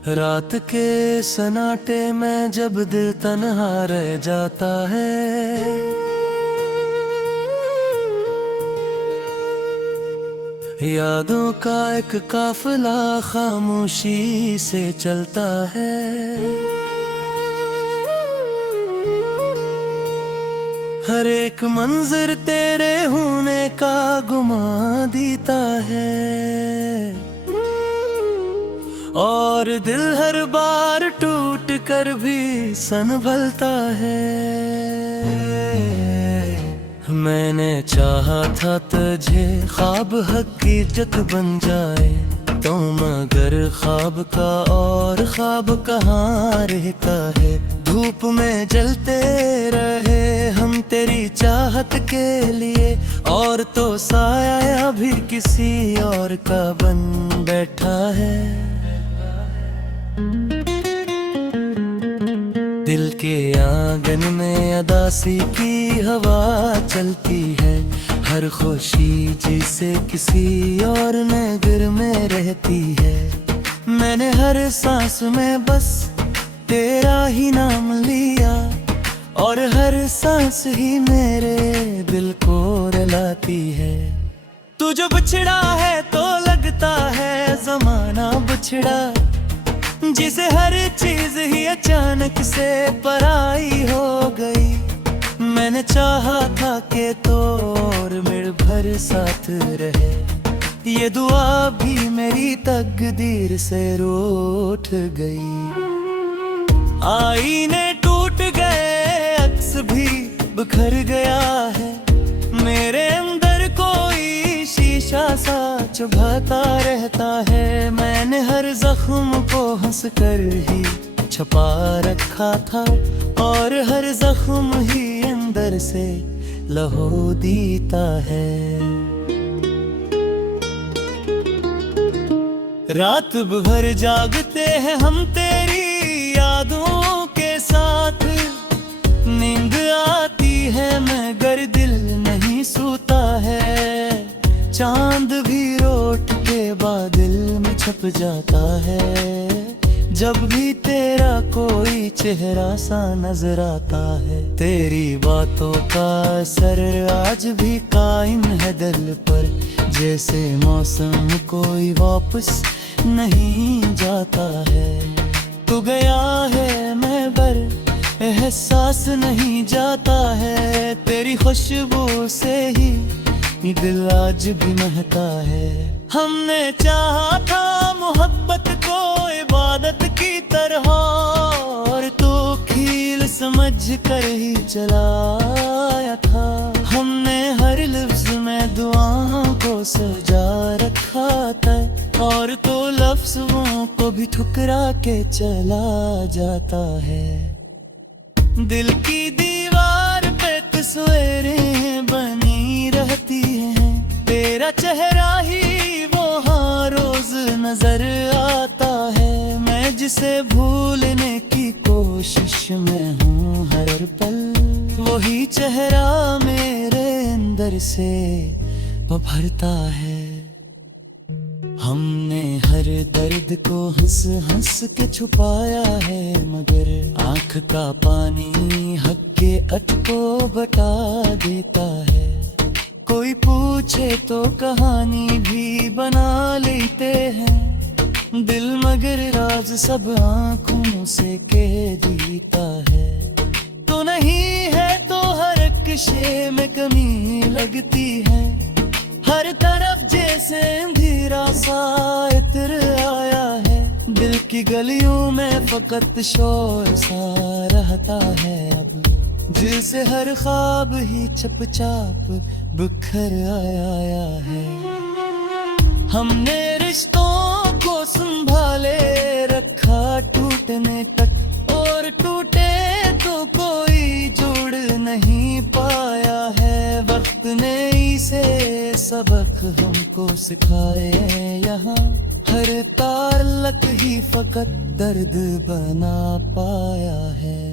रात के सन्नाटे में जब दिल तन्हा रह जाता है, यादों का एक काफिला खामोशी से चलता है। हर एक मंजर तेरे होने का गुमा देता है, और दिल हर बार टूट कर भी संभलता है। मैंने चाहा था तुझे ख्वाब हकीकत बन जाए, तो मगर ख्वाब का और ख्वाब कहाँ रहता है। धूप में जलते रहे हम तेरी चाहत के लिए, और तो साया भी किसी और का बन बैठा है। दिल के आंगन में अदासी की हवा चलती है, हर खुशी जिसे किसी और नगर में रहती है। मैंने हर सांस में बस तेरा ही नाम लिया, और हर सांस ही मेरे दिल को रुलाती है। तू जो बिछड़ा है तो लगता है जमाना बिछड़ा, जिसे हर चीज ही अचानक से पराई हो गई। मैंने चाहा था कि तो और मिल भर साथ रहे, ये दुआ भी मेरी तकदीर से रूठ गई। आईने टूट गए, अक्स भी बिखर गया है, मेरे अंदर कोई शीशा सा चुभाता रहता है। मैंने हर जख्म को हंस कर ही छुपा रखा था, और हर जख्म ही अंदर से लहू देता है। रात भर जागते हैं हम तेरी यादों के साथ, नींद आती है मगर दिल नहीं सोता है। चांद भी रोट के बादल में छप जाता है, जब भी तेरा कोई चेहरा सा नजर आता है। तेरी बातों का असर आज भी कायम है दिल पर, जैसे मौसम कोई वापस नहीं जाता है। तू गया है मैं बर एहसास नहीं जाता है, तेरी खुशबू से ही दिल आज भी महका है। हमने चाहा था मोहब्बत को इबादत की तरह, और तो खील समझ कर ही चलाया था। हमने हर लफ्ज में दुआओं को सजा रखा था, और तो लफ्जों को भी ठुकरा के चला जाता है। दिल की दीवार पे तस्वीरें बनी रहती हैं, तेरा चेहरा ही वो हाँ रोज नजर आता है। मैं जिसे भूलने की कोशिश में हूँ हर पल, वही चेहरा मेरे अंदर से उभरता है। हमने हर दर्द को हंस हंस के छुपाया है, मगर आँख का पानी हक के अट को बता देता है। कोई पूछे तो कहानी भी बना लेते हैं दिल, मगर राज सब आँखों से कह देता है। तो नहीं है तो हर एक शे में कमी लगती है, हर तरफ जैसे अंधेरा सा इत्र आया है। दिल की गलियों में फकत शोर सा रहता है अब, दिल से हर ख्वाब ही चुपचाप बिखर आया है। हमने रिश्तों को संभाले रखा टूटने तक, और टूटे तो कोई जोड़ नहीं पाया है। वक्त ने इसे सबक हमको सिखाए, यहाँ हर ताल्लुक ही फकत दर्द बना पाया है।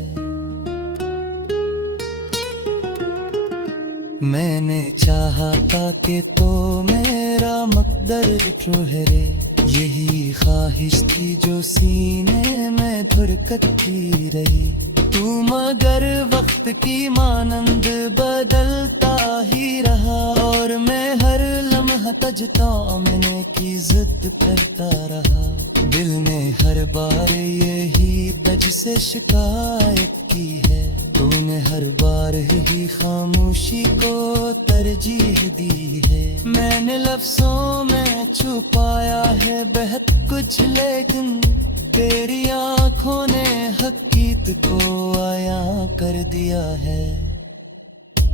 मैंने चाहा था कि तो मेरा मकदर ठहरे, यही ख्वाहिश ख्वाहिश थी जो सीने में धुरकती रही, तू मगर वक्त की मानंद बदलता ही रहा। और मैं हर लम्हा तजतामने की जिद करता रहा, दिल ने हर बार यही दज से शिकायत की है। तूने हर बार ही खामोशी को तरजीह दी है। मैंने लफ्जों में छुपाया है बहुत कुछ, लेकिन तेरी आंखों ने हकीकत को आया कर दिया है।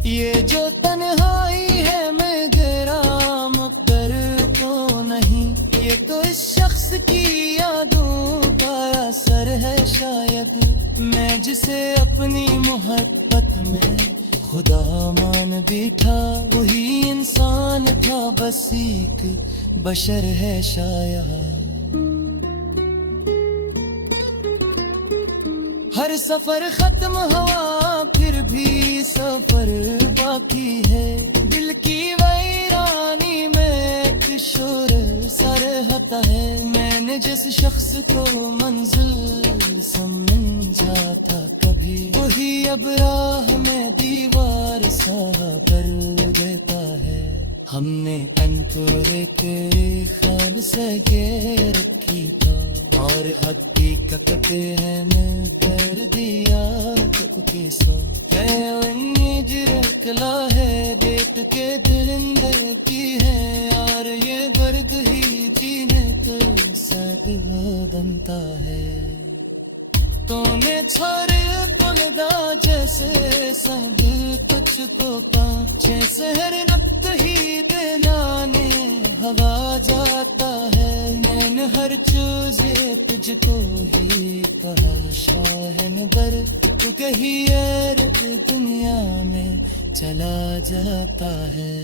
ये जो तन्हाई है मैं गहरा मगर तो नहीं, ये तो इस शख्स की यादों का असर है शायद। मैं जिसे अपनी मोहब्बत में खुदा मान बैठा, वही इंसान था बस एक बशर है शायद। हर सफर खत्म हुआ फिर भी सफर बाकी है, दिल की वीरानी में एक शोर सर हता है। मैंने जिस शख्स को मंजिल समझा था कभी, वही अब राह में दीवार सा पर देता है। हमने अंतुरे के ख्याल से ये रखी था, और हकीकत है मैं कर दिया चुपके सो। जिरकला है देख के दिलिंदे की है यार, ये दर्द ही जीने तो सद बनता है। तूने छोड़े बुलदा जैसे सब कुछ तो पाँचे शहर नत ही दिलाने हवा जाता है। मैंने हर चीज़ तुझको ही कहा शाहनगर, तू कहीं और दुनिया में चला जाता है।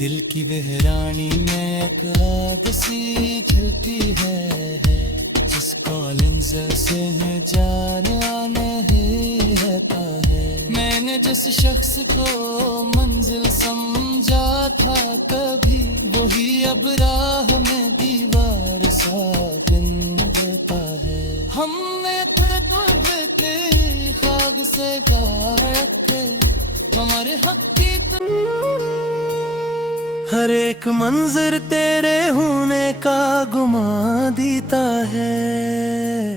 दिल की बहरानी में एक आग सी खिलती है, जिसको लिंज़ से जाना नहीं रहता है। मैंने जिस शख्स को मंजिल समझा था कभी, वही अब राह में दीवार सा बिन देता है। हमने तुझे के खाब से प्यार थे, हमारे हक की हर एक मंजर तेरे होने का गुमा देता है,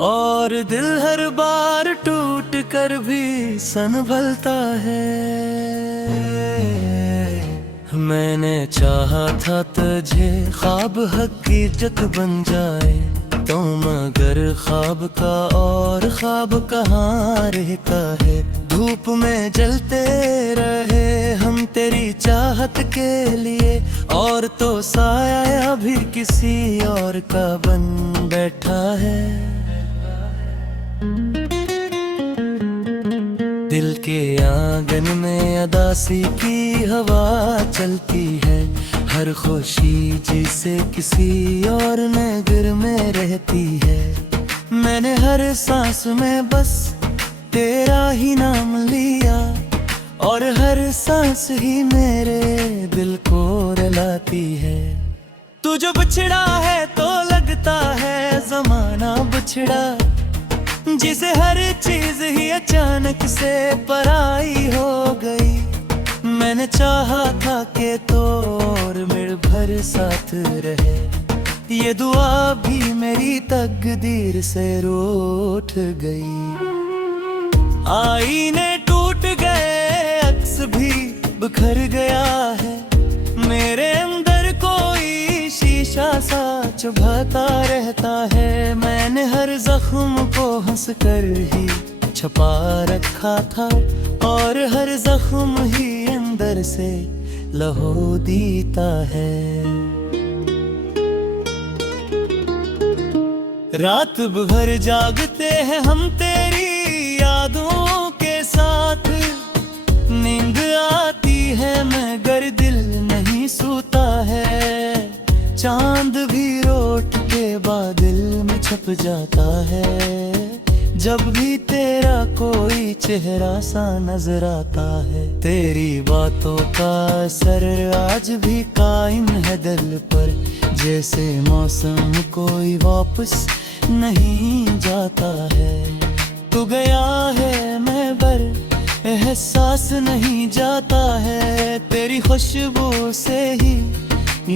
और दिल हर बार टूट कर भी संभलता है। मैंने चाहा था तुझे ख्वाब हकीकत बन जाए, तो मगर ख्वाब का और ख्वाब कहाँ रहता है। धूप में जलते रहे हम तेरी चाहत के लिए, और तो साया भी किसी और का बन बैठा है। दिल के आंगन में अदासी की हवा चलती है, हर खुशी जिसे किसी और नगर में रहती है। मैंने हर सांस में बस तेरा ही नाम लिया, और हर सांस ही मेरे दिल को रुलाती है। तू जो बिछड़ा है तो लगता है जमाना बिछड़ा, जिसे हर चीज ही अचानक से पराई हो गई। मैंने चाहा था कि तो और मेरे भर साथ रहे, ये दुआ भी मेरी तकदीर से रूठ गई। आईने टूट गए, अक्स भी बिखर गया है, मेरे अंदर कोई शीशा सा चुभाता रहता है। मैंने हर जख्म को हंस कर ही छुपा रखा था, और हर जख्म ही अंदर से लहू देता है। रात भर जागते हैं हम तेरी यादों के साथ, नींद आती है मगर दिल नहीं सोता है। चांद भी रोट के बादल में छप जाता है, जब भी तेरा कोई चेहरा सा नजर आता है, तेरी बातों का असर आज भी कायम है दिल पर। जैसे मौसम कोई वापस नहीं जाता है, तू गया है मैं बर एहसास नहीं जाता है। तेरी खुशबू से ही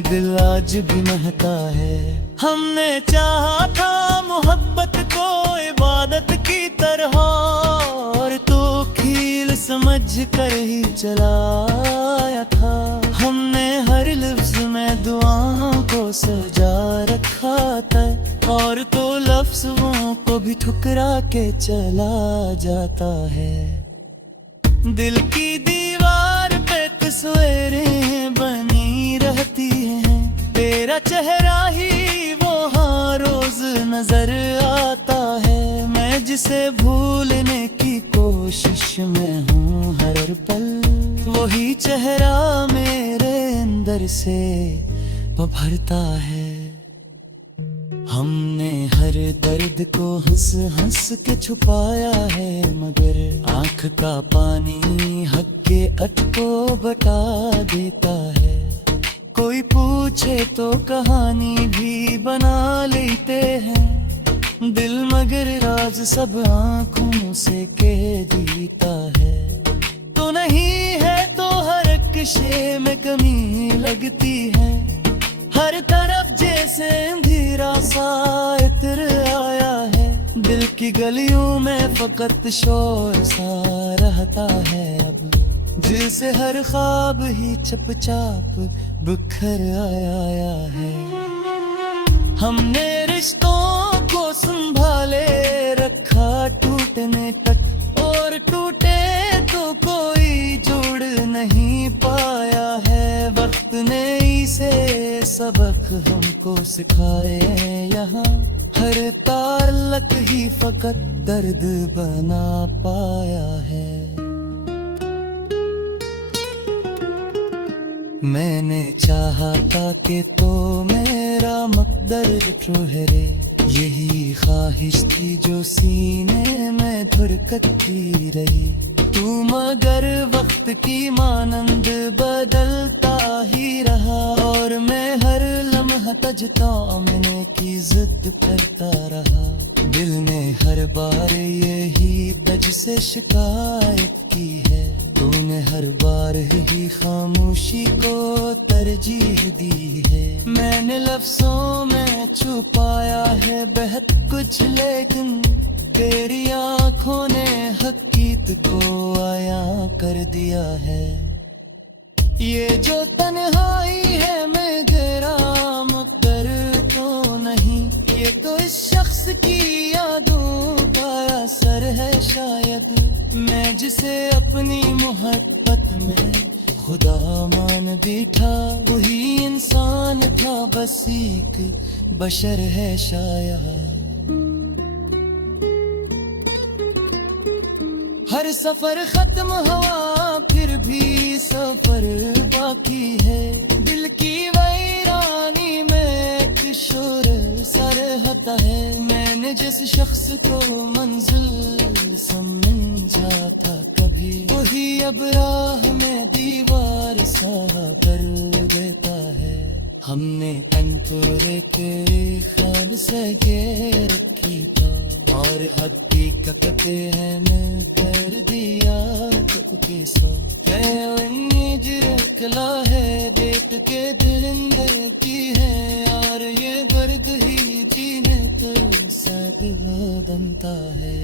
दिल आज भी महका है। हमने चाहा था मोहब्बत को इबादत की तरह, और तो खील समझ कर ही चलाया था। हमने हर लफ्ज में दुआओं को सजा रखा था, और तो लफ्जों को भी ठुकरा के चला जाता है। दिल की दीवार पे तस्वीरें बनी रहती हैं, तेरा चेहरा ही वो हाँ रोज नजर आता है। मैं जिसे भूलने की कोशिश में हूँ हर पल, वही चेहरा मेरे अंदर से उभरता है। हमने हर दर्द को हंस हंस के छुपाया है, मगर आँख का पानी हक के अटको बता देता है। कोई पूछे तो कहानी भी बना लेते हैं दिल, मगर राज सब आँखों से कह देता है। तो नहीं है तो हर एक शे में कमी लगती है, हर तरफ जैसे अंधेरा सा इत्र आया है। दिल की गलियों में फकत शोर सा रहता है अब, जिसे हर ख्वाब ही चुपचाप बिखर आया है। हमने रिश्तों को संभाले रखा टूटने तक, और टूटे तो कोई जोड़ नहीं पाया है। वक्त ने इसे सबक हमको सिखाए, यहाँ हर ताल्लुक ही फकत दर्द बना पाया है। मैंने चाहा था कि तो मेरा मकदर ठहरे, यही ख्वाहिश थी जो सीने में धुरकती रही। तू मगर वक्त की मानंद बदलता ही रहा, और मैं हर लम्हा तजतामने की जिद करता रहा। दिल ने हर बार यही दज से शिकायत की है, तूने हर बार ही खामोशी को तरजीह दी है। मैंने लफ्जों में छुपाया है बहुत कुछ, लेकिन तेरी आँखों ने हकीकत को आया कर दिया है। ये जो तन्हाई है मेरा मुक़द्दर तो नहीं, ये तो इस शख्स की यादों का असर है शायद। मैं जिसे अपनी मोहब्बत में खुदा मान बैठा, वही इंसान था बस एक बशर है शायद। हर सफर खत्म हुआ फिर भी सफर बाकी है, दिल की वैरानी में एक शोर सा रहता है। मैंने जिस शख्स को मंजिल समझा था कभी, वही अब राह में दीवार सा कर देता है। हमने अंतरे तेरे ख्याल से ये रखी था, और हकीकत है मैं कर दिया तुझके साथ। निकला है देख के दिल की है यार, ये दर्द ही जीने तो सद बनता है।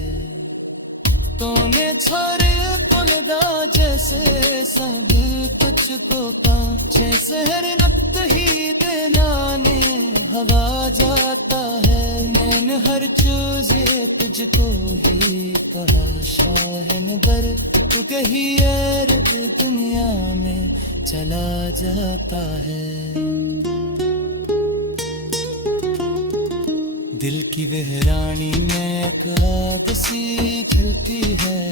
तूने छोरे पुलदा जैसे सब कुछ तो का, जैसे हर नक्त ही दिलाने हवा जाता है। मैंने हर चीज़ तुझको ही कहा शाहनगर, तू कहीं और दुनिया में चला जाता है। दिल की वेहरानी में एक आग सी खिलती है,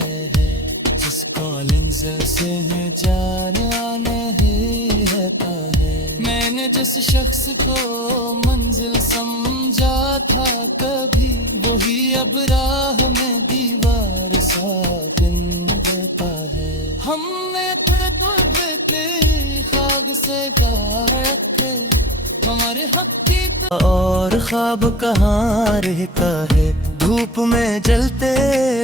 जिस कॉलिंग से जाना नहीं रहता है। मैंने जिस शख्स को मंजिल समझा था कभी, वही अब राह में दीवार सा बिंदता है। हमने थे तुझे के खाब से गायब थे, हमारे हक की और ख्वाब कहाँ रहता है। धूप में जलते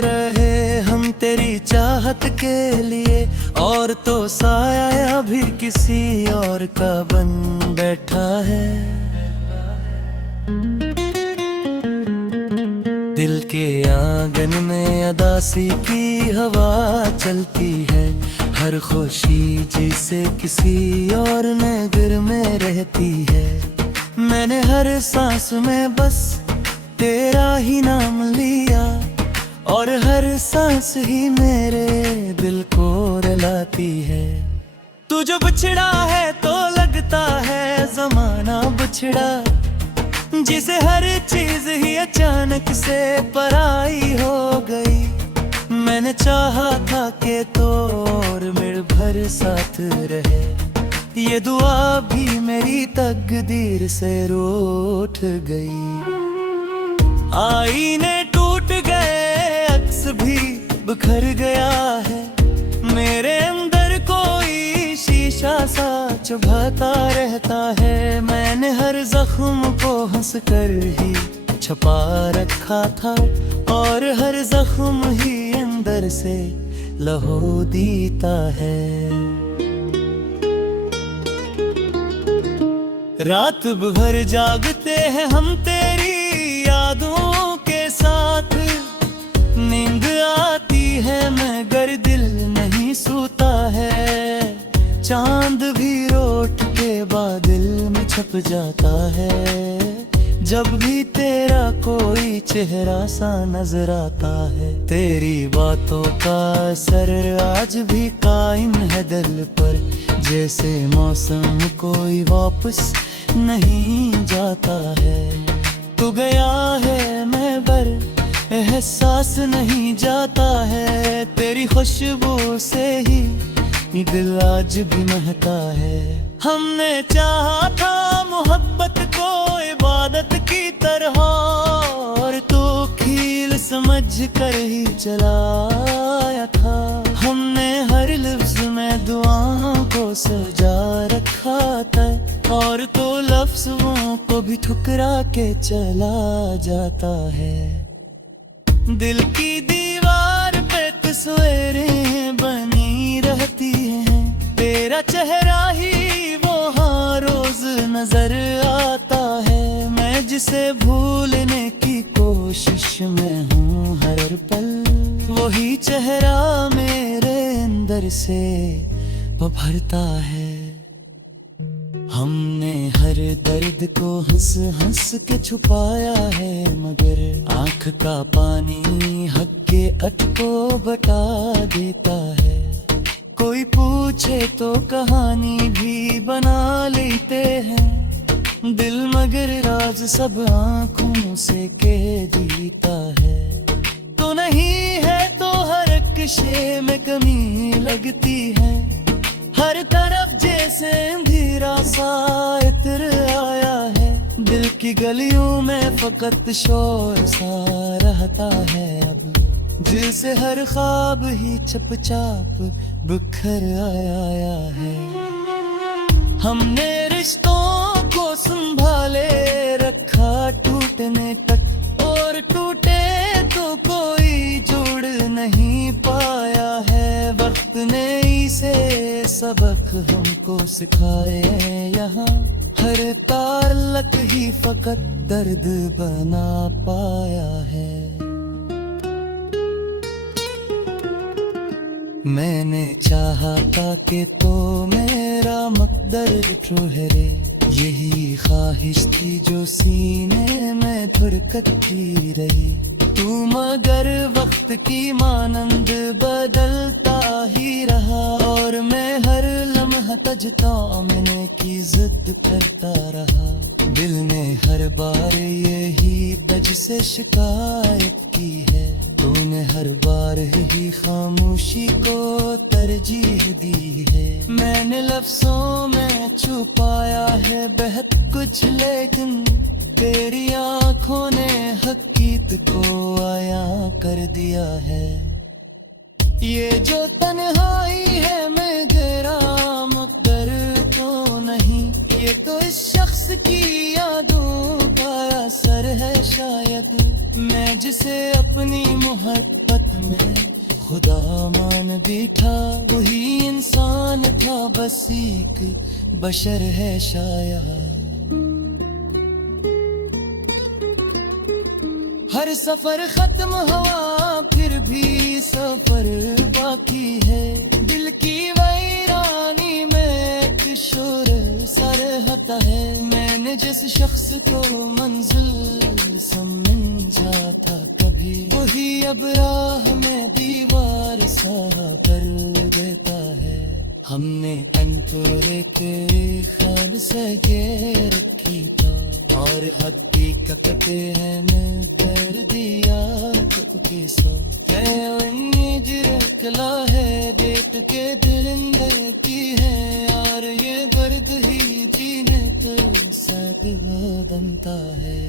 रहे हम तेरी चाहत के लिए, और तो साया भी किसी और का बन बैठा है। दिल के आंगन में अदासी की हवा चलती है, हर खुशी जिसे किसी और नगर में रहती है। मैंने हर सांस में बस तेरा ही नाम लिया, और हर सांस ही मेरे दिल को रुलाती है। तू जो बिछड़ा है तो लगता है जमाना बिछड़ा, जिसे हर चीज ही अचानक से पराई हो गई। मैंने चाहा था कि तो और मिल भर साथ रहे, ये दुआ भी मेरी तकदीर से रूठ गई। आईने टूट गए, अक्स भी बिखर गया है, मेरे अंदर कोई शीशा सा चुभाता रहता है। मैंने हर जख्म को हंस कर ही छुपा रखा था, और हर जख्म ही अंदर से लहू देता है। रात भर जागते हैं हम तेरी यादों के साथ, नींद आती है मगर दिल नहीं सोता है। चांद भी रोट के बादल में छप जाता है, जब भी तेरा कोई चेहरा सा नजर आता है। तेरी बातों का असर आज भी कायम है दिल पर, जैसे मौसम कोई वापस नहीं जाता है। तू गया है मैं बर एहसास नहीं जाता है, तेरी खुशबू से ही दिल आज भी महका है। हमने चाहा था मोहब्बत को इबादत की तरह, और तो खील समझ कर ही चलाया था। हमने हर लफ्ज में दुआओं को सजा रखा था, और तो लफ्जों को भी ठुकरा के चला जाता है। दिल की दीवार पे तस्वीरें बनी रहती हैं, तेरा चेहरा ही वो हाँ रोज नजर आता है। मैं जिसे भूलने की कोशिश में हूँ हर पल, वही चेहरा मेरे अंदर से उभरता है। हमने हर दर्द को हंस हंस के छुपाया है, मगर आँख का पानी हक के अटको बता देता है। कोई पूछे तो कहानी भी बना लेते हैं दिल, मगर राज सब आँखों से कह देता है। तो नहीं है तो हर कशे में कमी लगती है, हर तरफ जैसे अंधेरा सा इतर आया है। दिल की गलियों में फकत शोर सा रहता है अब, दिल से हर ख्वाब ही चुपचाप बिखर आया है। हमने रिश्तों को संभाले रखा टूटने तक, और टूटे तो कोई जोड़ नहीं पाया है। वक्त ने इसे सबक हमको सिखाए, यहाँ हर ताल्लुक ही फकत दर्द बना पाया है। मैंने चाहा था कि तो मेरा मकदर ठहरे, यही ख्वाहिश थी जो सीने में धड़कती रही। तू मगर वक्त की मानंद बदलता ही रहा, और मैं हर लम्हा तजतामने की जिद करता रहा। दिल ने हर बार यही तज से शिकायत की है, तूने हर बार ही खामोशी को तरजीह दी है। मैंने लफ्जों में छुपाया है कुछ, लेकिन तेरी आंखों ने हकीकत को आया कर दिया है। ये जो तन्हाई है मैं तेरा मुक़द्दर तो नहीं, ये तो इस शख्स की यादों का असर है शायद। मैं जिसे अपनी मोहब्बत में खुदा मान बैठा, वही इंसान था, बस एक बशर है शायद। हर सफर खत्म हुआ फिर भी सफर बाकी है। दिल की वीरानी में एक शोर सरहता है। मैंने जिस शख्स को मंजिल समझा था कभी, वही अब राह में दीवार सा कर देता है। हमने अंतरे के ख्याल से ये रखी था, और हकीकत है मैं कर दिया के साथ। जिरकला है डेट के दरिंदे की है यार, ये दर्द ही जीने तो सद बनता है।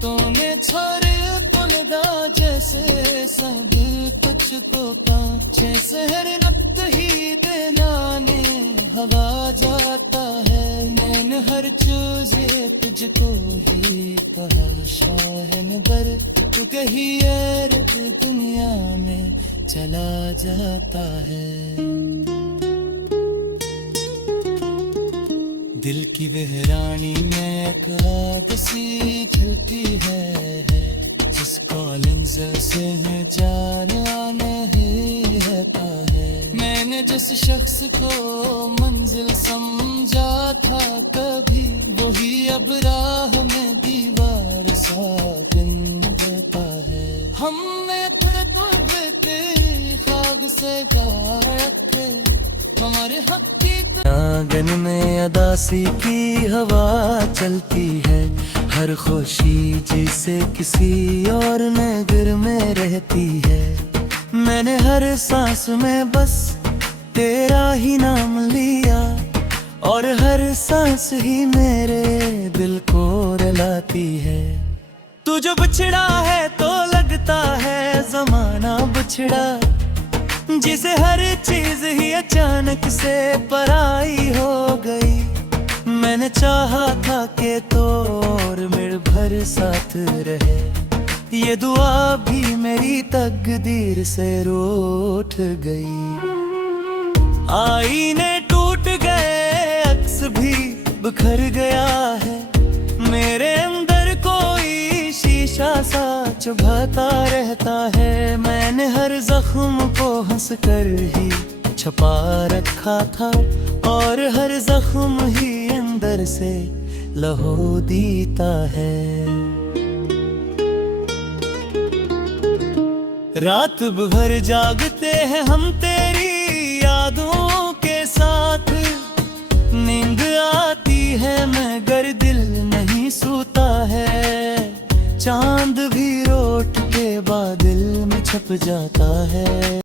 तूने छोड़े बुलदा जैसे सब कुछ को कांचे शहर नक्त ही देनाने हवा जाता है। मैंने हर चीज़ तुझको ही कहा शाहनगर, तू कहीं और दुनिया में चला जाता है। दिल की बहरानी में एक रात सी खिलती है, जिस कॉलिंग से है जाना नहीं रहता है। मैंने जिस शख्स को मंजिल समझा था कभी, वही अब राह में दीवार सा बिन देता है। हमने तो बेटे खाब से रखे हमारे हकीकत। आंगन में अदासी की हवा चलती है, हर खुशी जिसे किसी और नगर में रहती है। मैंने हर सांस में बस तेरा ही नाम लिया, और हर सांस ही मेरे दिल को रुलाती है। तू जो बिछड़ा है तो लगता है जमाना बिछड़ा, जिसे हर चीज ही अचानक से पराई हो गई। मैंने चाहा था कि तो और मेरे भर साथ रहे, ये दुआ भी मेरी तकदीर से रूठ गई। आईने टूट गए, अक्स भी बिखर गया है, मेरे अंदर कोई शीशा सा चुभाता रहता है। मैंने हर जख्म को हंस कर ही छुपा रखा था, और हर जख्म ही अंदर से लहू देता है। रात भर जागते हैं हम तेरी यादों के साथ, नींद आती है मगर दिल नहीं सोता है। चांद भी रोट के बादल में छप जाता है।